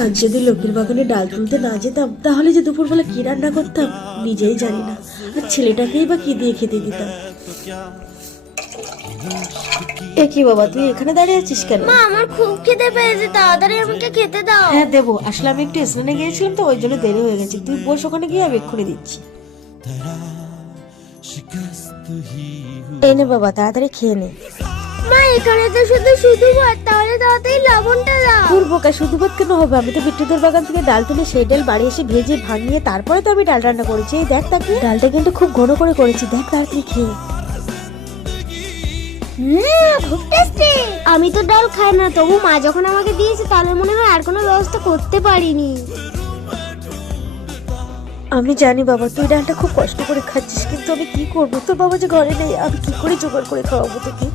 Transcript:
আজ যদি লোকের বাগানে ডাল তুলতে না যেতাম তাহলে যে দুপুরবেলা কি রান্না করতাম নিজেই জানি না, আর ছেলেটাকেই বা কি দিয়ে খেতে দিতাম। এ কি বাবা, তুই এখানে দাঁড়িয়ে আছিস কেন? মা, আমার খুব খিদে পেয়েছে, তাড়াতাড়ি আমাকে খেতে দাও। হ্যাঁ দেবো, আসলে আমি একটু স্নানে গিয়েছিলাম তো ওই জন্য দেরি হয়ে গেছে। তুই বস ওখানে গিয়ে, আমি এক্ষুনি দিচ্ছি। এই নে বাবা, তাড়াতাড়ি খেয়ে নে। মা, এখানে তো শুধু শুধু ভাত, তাহলে তাড়াতাড়ি লবণটা দাও। বোকা, শুধু ভাত কেন হবে? আমি তো বিট্টুদের বাগান থেকে ডাল তুলে সেই ডাল বাড়ি এসে ভেজে ভাঙিয়ে তারপরে তো আমি ডাল রান্না করেছি। এই দেখ, তাকে ডালটা কিন্তু খুব ঘন করে করেছি, দেখ তাড়াতাড়ি খেয়ে। খুব টেস্টি। আমি তো ডাল খাই না, তবু মা যখন আমাকে দিয়েছে তাহলে মনে হয় আর কোনো ব্যবস্থা করতে পারিনি। আমি জানি বাবা, তুই ডালটা খুব কষ্ট করে খাচ্ছিস, কিন্তু আমি কি করবো? তোর বাবা যে ঘরে নেই, আমি কি করে জোগাড় করে খাওয়াবো তোকে?